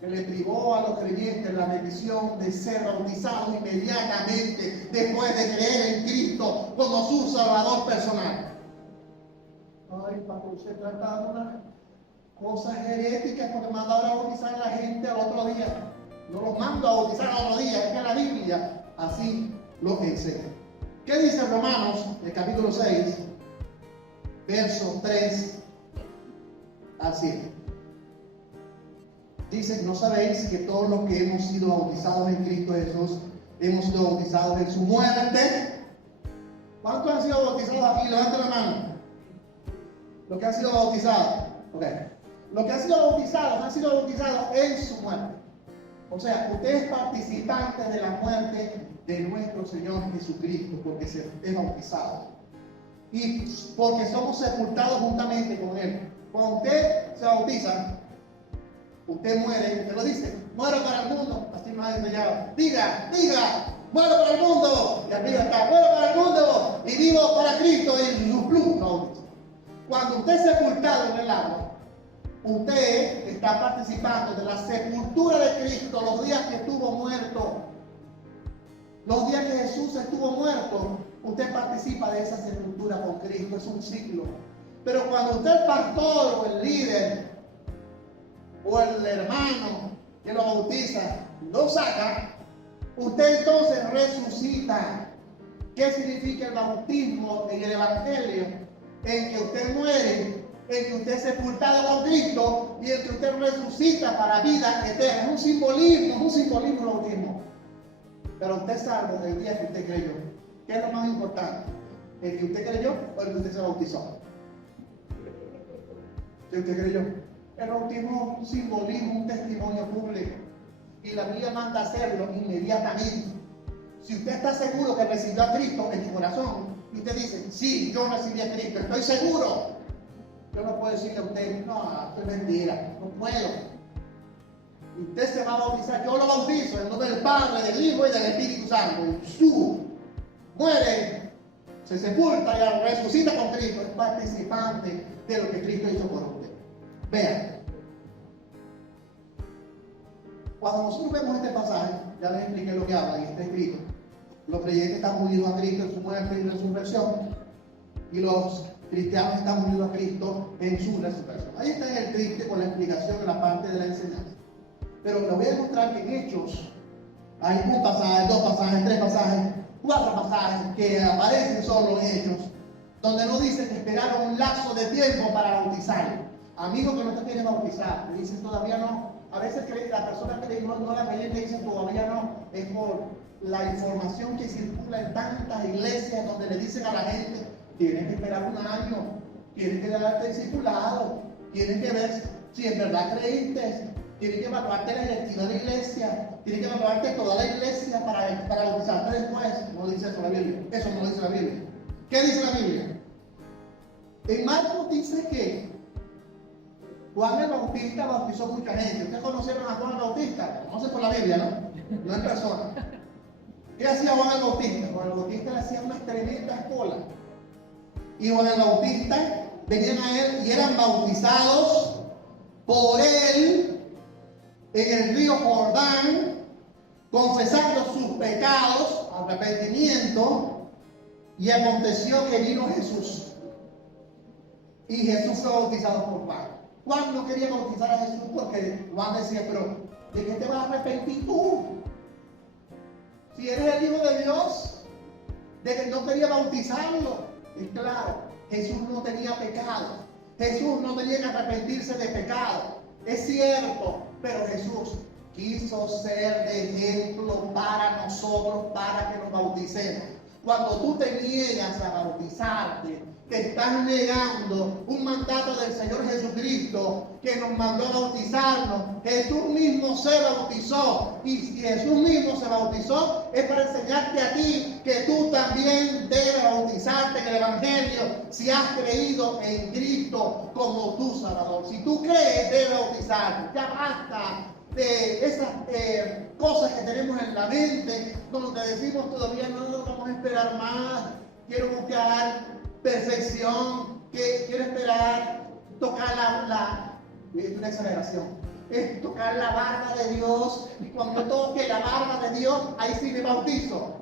que le privó a los creyentes la bendición de ser bautizados inmediatamente después de creer en Cristo como su Salvador personal. Ay, pastor, usted trata de unas cosas heréticas porque manda a bautizar a la gente al otro día. No los mando a bautizar al otro día, es que la Biblia así lo enseña. ¿Qué dice Romanos, el capítulo 6, versos 3 al 7? Dice: ¿no sabéis que todos los que hemos sido bautizados en Cristo Jesús hemos sido bautizados en su muerte? ¿Cuántos han sido bautizados aquí? Levanten la mano. Los que han sido bautizados. Okay. Los que han sido bautizados en su muerte. O sea, usted es participante de la muerte de nuestro Señor Jesucristo porque se es bautizado. Y porque somos sepultados juntamente con Él. Cuando usted se bautiza, usted muere, usted lo dice: muero para el mundo. Así nos ha enseñado. Diga, muero para el mundo. Y arriba está: muero para el mundo y vivo para Cristo en su plus. No. Cuando usted es sepultado en el agua, usted está participando de la sepultura de Cristo los días que estuvo muerto. Los días que Jesús estuvo muerto, usted participa de esa sepultura con Cristo. Es un ciclo. Pero cuando usted es pastor o el líder o el hermano que lo bautiza lo saca, usted entonces resucita. ¿Qué significa el bautismo en el Evangelio? En que usted muere, en que usted es sepultado con Cristo y en que usted resucita para vida eterna. Es un simbolismo el bautismo. Pero usted es salvo el día que usted creyó. ¿Qué es lo más importante? ¿El que usted creyó o el que usted se bautizó? ¿El que usted creyó? El bautismo es un simbolismo, un testimonio público. Y la Biblia manda hacerlo inmediatamente. Si usted está seguro que recibió a Cristo en su corazón, y usted dice: sí, yo recibí a Cristo, estoy seguro. Yo no puedo decirle a usted: no, esto es mentira, no puedo. Usted se va a bautizar, yo lo bautizo en el nombre del Padre, del Hijo y del Espíritu Santo. Y muere, se sepulta y resucita con Cristo. Es participante de lo que Cristo hizo por usted. Vean, cuando nosotros vemos este pasaje, ya les expliqué lo que habla y está escrito. Los creyentes están unidos a Cristo en su muerte y resurrección, y los cristianos están unidos a Cristo en su resurrección. Ahí está en el triste con la explicación de la parte de la enseñanza. Pero les voy a mostrar que en Hechos hay un pasaje, 2 pasajes, 3 pasajes, 4 pasajes que aparecen solo en Hechos, donde no dice que esperaron un lapso de tiempo para bautizar. Amigos que no te quieren bautizar, le dicen todavía no. A veces la persona que no la creyente dice todavía no. Es por la información que circula en tantas iglesias donde le dicen a la gente: tienes que esperar 1 año, tienes que darte discipulado, tienes que ver si en verdad creíste. Tienes que evaluarte la directiva de la iglesia, tienes que evaluarte toda la iglesia para bautizarte después. No dice eso la Biblia. Eso no lo dice la Biblia. ¿Qué dice la Biblia? En Marcos dice que Juan el Bautista bautizó mucha gente. ¿Ustedes conocieron a Juan el Bautista? Conoce por la Biblia, ¿no? No en persona. ¿Qué hacía Juan el Bautista? Juan el Bautista le hacía unas tremendas colas. Y Juan el Bautista venían a él y eran bautizados por él en el río Jordán, confesando sus pecados, arrepentimiento, y aconteció que vino Jesús. Y Jesús fue bautizado por Juan. Juan no quería bautizar a Jesús porque Juan decía: pero ¿de qué te vas a arrepentir tú? Si eres el Hijo de Dios, de que no quería bautizarlo. Y claro, Jesús no tenía pecado. Jesús no tenía que arrepentirse de pecado. Es cierto, pero Jesús quiso ser de ejemplo para nosotros, para que nos bauticemos. Cuando tú te niegas a bautizarte, te estás negando un mandato del Señor Jesucristo que nos mandó a bautizarnos. Jesús mismo se bautizó, y si Jesús mismo se bautizó es para enseñarte a ti que tú también debes bautizarte en el Evangelio si has creído en Cristo como tu Salvador. Si tú crees, debes bautizarte. Ya basta de esas cosas que tenemos en la mente, donde decimos todavía no, vamos a esperar más, quiero buscar perfección, que quiero esperar tocar es una exageración, es tocar la barba de Dios, y cuando toque la barba de Dios, ahí sí me bautizo.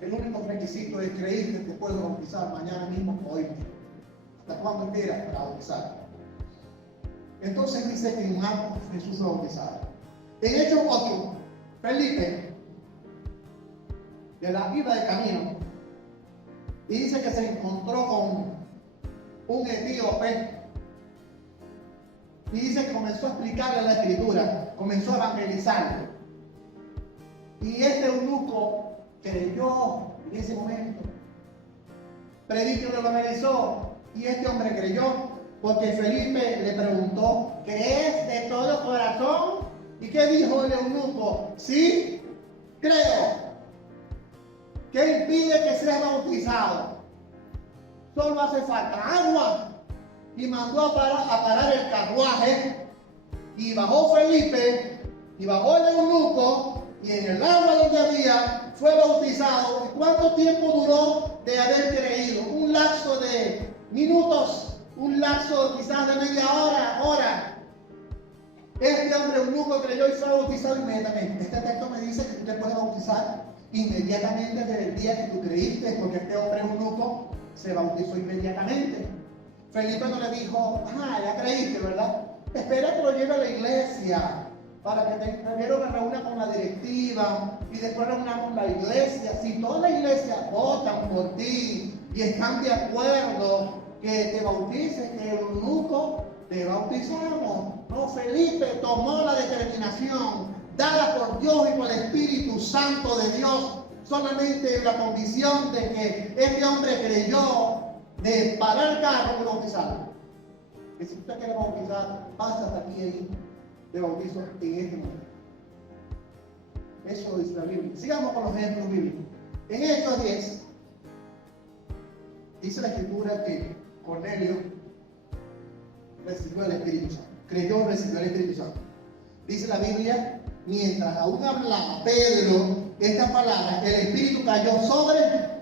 El único requisito es creer que te puedo bautizar mañana mismo o hoy mismo. ¿Hasta cuándo quieras para bautizar? Entonces dice que en Marcos Jesús lo bautizaba. En Hechos 8, Felipe iba de camino y dice que se encontró con un etíope y dice que comenzó a explicarle la escritura, comenzó a evangelizarle. Y este eunuco creyó en ese momento. Predicó, lo evangelizó, y este hombre creyó. Porque Felipe le preguntó, ¿crees de todo corazón? ¿Y qué dijo el eunuco? Sí, creo. ¿Qué impide que seas bautizado? Solo hace falta agua. Y mandó a parar el carruaje. Y bajó Felipe, y bajó el eunuco, y en el agua donde había, fue bautizado. ¿Y cuánto tiempo duró de haber creído? Un lapso de minutos. Un lapso quizás de media hora. Este hombre eunuco creyó y fue bautizado inmediatamente. Este texto me dice que tú te puedes bautizar inmediatamente desde el día que tú creíste, porque este hombre eunuco se bautizó inmediatamente. Felipe no le dijo, ya creíste, ¿verdad? Espera que lo lleve a la iglesia, para que primero me reúna con la directiva y después reunamos la iglesia. Si toda la iglesia votan por ti y están de acuerdo que te bautices, que el eunuco te bautizamos. No, Felipe tomó la determinación dada por Dios y por el Espíritu Santo de Dios, solamente en la condición de que este hombre creyó, de parar el carro y bautizarlo. Que si usted quiere bautizar, pasa hasta aquí ahí de bautizo en este momento. Eso dice la Biblia. Sigamos con los ejemplos bíblicos. En Hechos 10 dice la Escritura que Cornelio recibió el Espíritu Santo. Creyó, recibió el Espíritu Santo. Dice la Biblia, mientras aún hablaba Pedro esta palabra, el Espíritu cayó sobre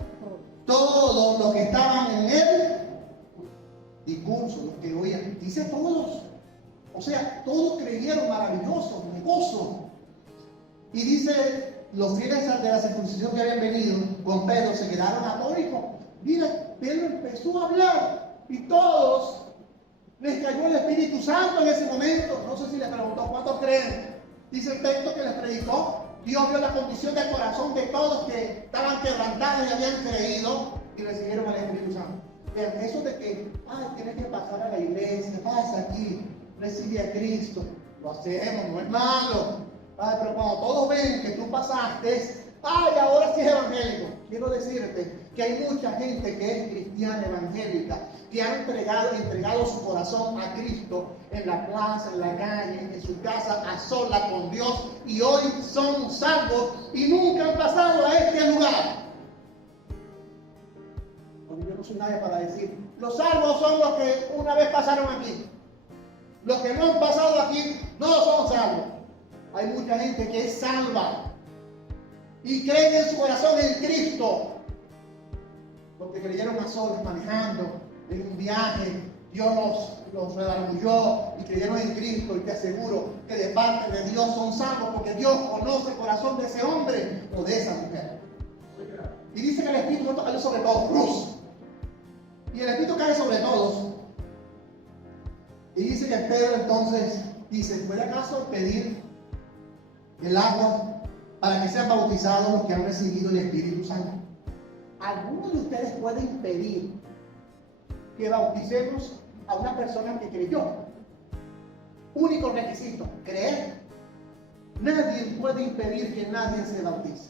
todos los que estaban en el discurso, los que oían. Dice todos. O sea, todos creyeron, maravilloso, gozo. Y dice, los fieles de la circuncisión que habían venido con Pedro se quedaron atónitos. Mira, Pedro empezó a hablar y todos les cayó el Espíritu Santo en ese momento. No sé si les preguntó, ¿cuántos creen? Dice el texto que les predicó. Dios vio la condición del corazón de todos que estaban quebrantados y habían creído y recibieron al Espíritu Santo. Eso de que, tienes que pasar a la iglesia, pasa aquí, recibe a Cristo. Lo hacemos, no es malo. Pero cuando todos ven que tú pasaste, ahora sí es evangélico. Quiero decirte que hay mucha gente que es cristiana evangélica, que ha entregado su corazón a Cristo en la plaza, en la calle, en su casa, a solas con Dios, y hoy son salvos y nunca han pasado a este lugar. Yo no soy nadie para decir, los salvos son los que una vez pasaron aquí. Los que no han pasado aquí no son salvos. Hay mucha gente que es salva y creen en su corazón en Cristo, porque creyeron a solas manejando en un viaje. Dios los redarguyó y creyeron en Cristo, y te aseguro que de parte de Dios son salvos, porque Dios conoce el corazón de ese hombre o de esa mujer. Y dice que el Espíritu Santo cayó sobre todos, cruz. Y el Espíritu cae sobre todos. Y dice que Pedro entonces dice, ¿puede acaso pedir el agua para que sean bautizados los que han recibido el Espíritu Santo? ¿Alguno de ustedes puede impedir que bauticemos a una persona que creyó? Único requisito, creer. Nadie puede impedir que nadie se bautice.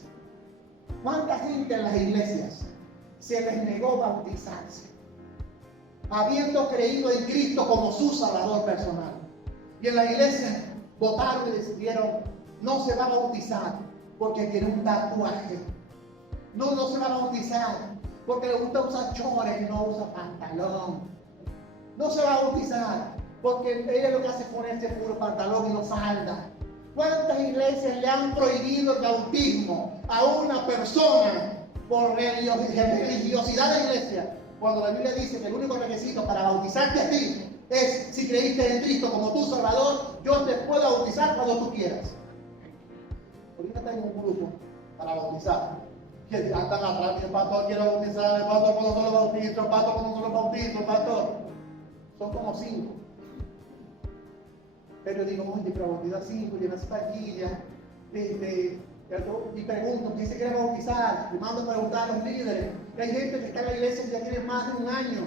¿Cuánta gente en las iglesias se les negó bautizarse, habiendo creído en Cristo como su Salvador personal? Y en la iglesia votaron y decidieron, no se va a bautizar porque tiene un tatuaje. No se va a bautizar porque le gusta usar chores y no usa pantalón. No se va a bautizar porque ella lo que hace es ponerse puro pantalón y no falda. ¿Cuántas iglesias le han prohibido el bautismo a una persona por religiosidad de iglesia? Cuando la Biblia dice que el único requisito para bautizarte a ti es si creíste en Cristo como tu Salvador, yo te puedo bautizar cuando tú quieras. Ahorita tengo un grupo para bautizar. Que andan atrás, el pastor quiere bautizar, el pastor cuando solo bautizo, el pastor cuando solo bautizo, el pastor. Son como 5. Pero yo digo, oye, pero bautizar 5, llenas taquillas, y pregunto, ¿quién se quiere bautizar? Le mando a preguntar a los líderes. Hay gente que está en la iglesia y ya tiene más de un año.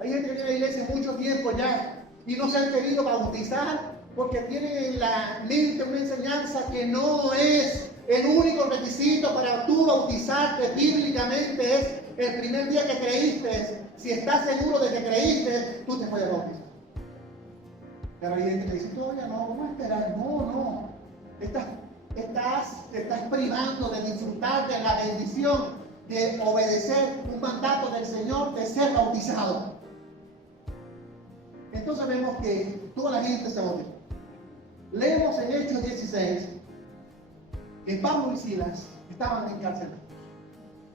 Hay gente que tiene en la iglesia mucho tiempo ya y no se han querido bautizar porque tienen en la mente una enseñanza que no es el único requisito para tú bautizarte bíblicamente. Es el primer día que creíste. Si estás seguro de que creíste, tú te puedes bautizar. Pero hay gente que dice, todavía no, vamos a esperar. No. Te estás privando de disfrutar de la bendición de obedecer un mandato del Señor, de ser bautizado. Entonces vemos que toda la gente se bautizó. Leemos en Hechos 16 que Pablo y Silas estaban encarcelados.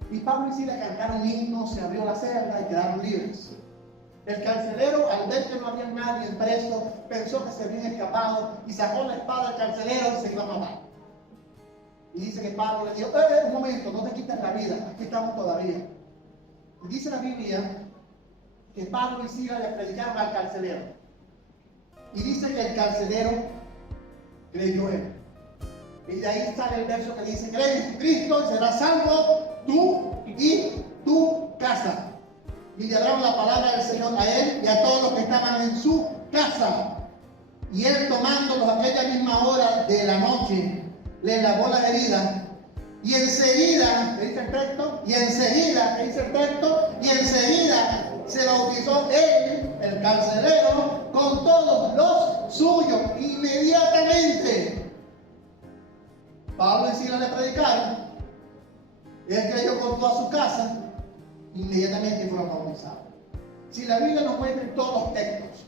Y Pablo y Silas cantaron himnos, se abrió la celda y quedaron libres. El carcelero, al ver que no había nadie preso, pensó que se habían escapado y sacó la espada al carcelero y se iba a matar. Y dice que Pablo le dijo, un momento, no te quites la vida, aquí estamos todavía. Y dice la Biblia que Pablo y Silas le predicaron al carcelero. Y dice que el carcelero creyó él. Y de ahí sale el verso que dice, cree en Cristo y serás salvo tú y tu casa. Y le hablaron la palabra del Señor a él y a todos los que estaban en su casa. Y él, tomándolos aquella misma hora de la noche, le lavó las heridas. Y enseguida, ¿qué dice el texto? Y enseguida, ¿qué dice el texto? Y enseguida se bautizó él, el carcelero, con todos los suyos. Inmediatamente. Pablo y Silas le predicaron. Él creyó con toda su casa. Inmediatamente fueron bautizados. Si la Biblia nos muestra en todos los textos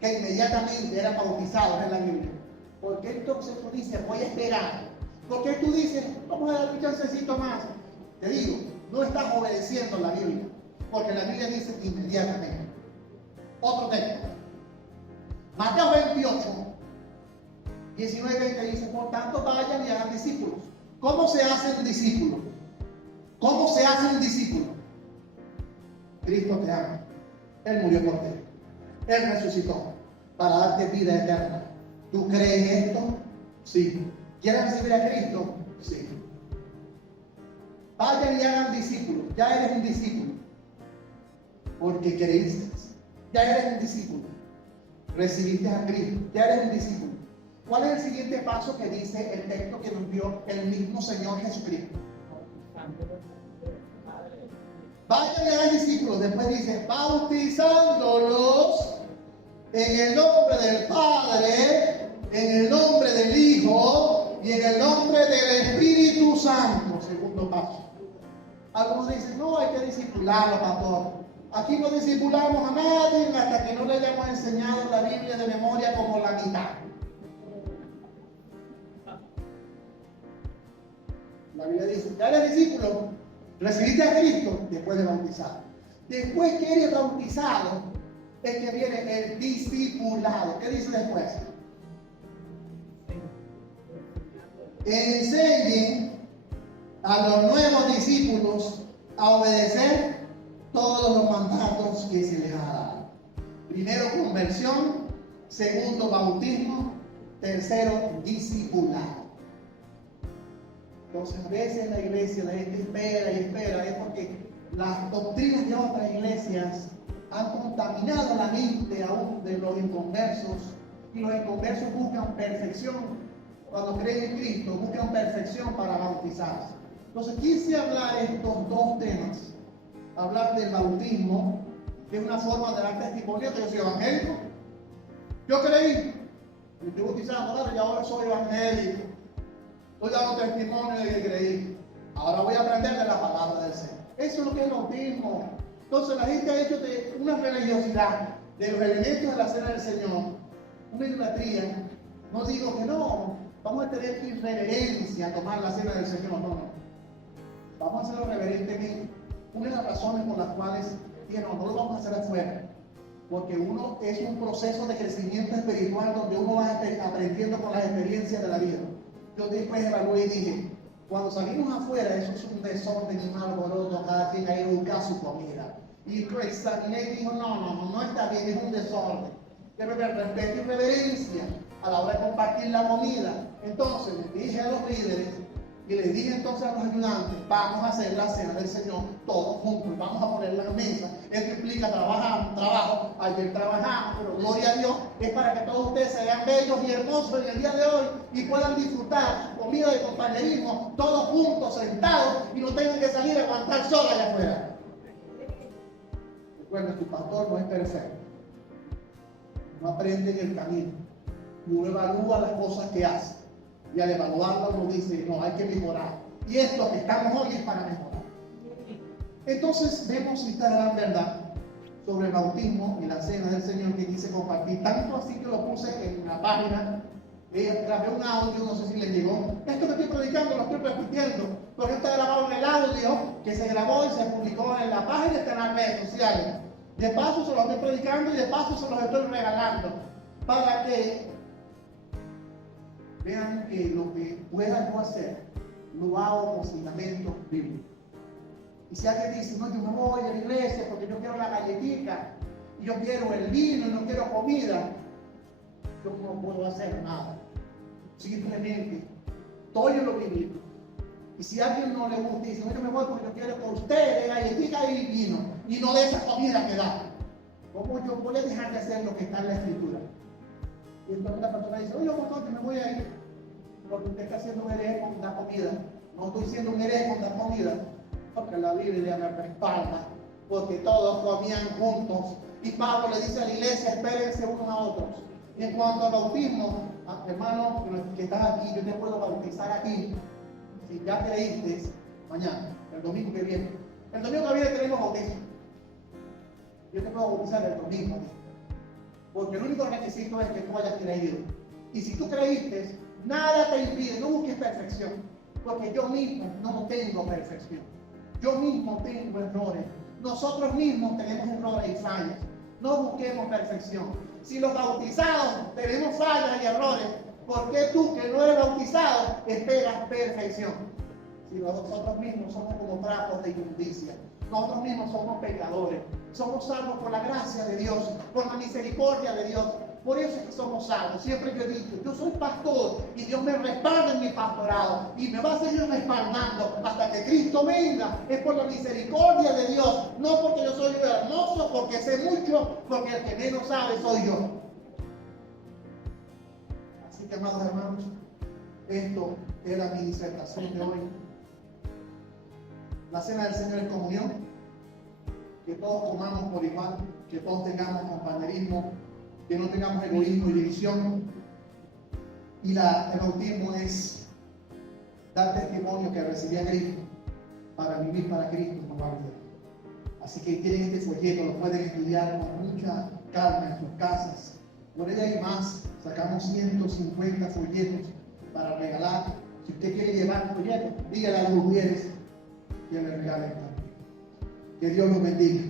que inmediatamente eran bautizados en la Biblia, ¿por qué entonces tú dices, voy a esperar? ¿Por qué tú dices, vamos a dar un chancecito más? Te digo, no estás obedeciendo la Biblia, porque la Biblia dice inmediatamente. Otro texto, Mateo 28, 19 y 20 dice, por tanto vayan y hagan discípulos. ¿Cómo se hace un discípulo? ¿Cómo se hace un discípulo? Cristo te ama. Él murió por ti. Él resucitó para darte vida eterna. ¿Tú crees esto? Sí. ¿Quieres recibir a Cristo? Sí. Vayan y hagan discípulos. Ya eres un discípulo. Porque creíste. Ya eres un discípulo. Recibiste a Cristo. Ya eres un discípulo. ¿Cuál es el siguiente paso que dice el texto que nos dio el mismo Señor Jesucristo? Vayan y hagan discípulos. Después dice, bautizándolos en el nombre del Padre, en el nombre del Hijo y en el nombre del Espíritu Santo. Segundo paso. Algunos dicen, no, hay que discipularlo, pastor. Aquí no discipulamos a nadie hasta que no le hayamos enseñado la Biblia de memoria como la mitad. La Biblia dice, ya eres discípulo, recibiste a Cristo después de bautizado. Después que eres bautizado, es que viene el discipulado. ¿Qué dice después? Enseñen a los nuevos discípulos a obedecer todos los mandatos que se les ha dado. Primero conversión, Segundo, bautismo. Tercero, discipulado. Entonces, a veces la iglesia, la gente espera y espera, es porque las doctrinas de otras iglesias han contaminado la mente aún de los inconversos, y los inconversos buscan perfección. Cuando creen en Cristo, buscan perfección para bautizarse. Entonces, quise hablar estos dos temas. Hablar del bautismo, que es una forma de dar testimonio que yo soy evangélico. Yo creí, me estoy bautizando, y ahora soy evangélico. Estoy dando testimonio de que creí. Ahora voy a aprender de la palabra del Señor. Eso es lo que es el bautismo. Entonces la gente ha hecho de una religiosidad de los elementos de la cena del Señor una idolatría. No digo que no, vamos a tener que ir reverencia a tomar la cena del Señor. No. Vamos a hacerlo reverentemente. Una de las razones por las cuales no lo vamos a hacer afuera, porque uno es un proceso de crecimiento espiritual donde uno va aprendiendo con las experiencias de la vida. Yo después evalué y dije, cuando salimos afuera, eso es un desorden y un alboroto, cada quien ahí busca su comida. Y lo examiné y dijo, no está bien, es un desorden. Debe haber respeto y reverencia a la hora de compartir la comida. Entonces les dije a los líderes y les dije entonces a los ayudantes, vamos a hacer la cena del Señor todos juntos y vamos a ponerla en la mesa. Esto implica trabajo, ayer trabajamos, pero gloria a Dios, es para que todos ustedes sean bellos y hermosos en el día de hoy y puedan disfrutar su comida de compañerismo, todos juntos, sentados, y no tengan que salir a aguantar sol allá afuera. Recuerden, tu pastor no es perfecto. No aprende en el camino. Y uno evalúa las cosas que hace. Y al evaluarlo uno dice, no, hay que mejorar. Y esto que estamos hoy es para mejorar. Entonces vemos esta gran verdad sobre el bautismo y la cena del Señor que quise compartir. Tanto así que lo puse en la página. Grabé un audio, no sé si les llegó. Esto que estoy predicando lo estoy repitiendo, porque está grabado en el audio que se grabó y se publicó en la página y está en las redes sociales. De paso se los estoy predicando y de paso se los estoy regalando para que vean que lo que pueda yo hacer lo hago con fundamentos bíblicos. Y si alguien dice, no, yo me voy a la iglesia porque yo quiero la galletita y yo quiero el vino y no quiero comida, yo no puedo hacer nada. Simplemente estoy en lo bíblico. Y si a alguien no le gusta y dice, no, yo me voy porque yo quiero con ustedes galletita y vino y no de esa comida que da, ¿cómo yo voy a dejar de hacer lo que está en la Escritura? Y entonces la persona dice, oye, pastor, que me voy a ir porque usted está haciendo un hereje con la comida. No estoy siendo un hereje con la comida, porque la Biblia me respalda, porque todos comían juntos. Y Pablo le dice a la iglesia, espérense unos a otros. Y en cuanto al bautismo, hermano que estás aquí, yo te puedo bautizar aquí. Si ya creíste, mañana, el domingo que viene. El domingo que viene tenemos bautismo. Yo te puedo bautizar el domingo. Porque el único requisito es que tú hayas creído. Y si tú creíste, nada te impide, no busques perfección. Porque yo mismo no tengo perfección. Yo mismo tengo errores. Nosotros mismos tenemos errores y fallas. No busquemos perfección. Si los bautizados tenemos fallas y errores, ¿por qué tú que no eres bautizado esperas perfección? Si nosotros mismos somos como trapos de inmundicia. Nosotros mismos somos pecadores. Somos salvos por la gracia de Dios, por la misericordia de Dios. Por eso es que somos salvos. Siempre yo he dicho, yo soy pastor y Dios me respalda en mi pastorado y me va a seguir respaldando hasta que Cristo venga. Es por la misericordia de Dios, no porque yo soy hermoso, porque sé mucho, porque el que menos sabe soy yo. Así que, amados hermanos, esto era mi disertación de hoy. La cena del Señor es comunión, que todos comamos por igual, que todos tengamos compañerismo, que no tengamos egoísmo y división. Y el bautismo es dar testimonio que recibí a Cristo para vivir para Cristo en la vida. Así que tienen este folleto, lo pueden estudiar con mucha calma en sus casas. Por ahí hay más, sacamos 150 folletos para regalar. Si usted quiere llevar folletos, dígale a las mujeres que le regalen también. Que Dios los bendiga.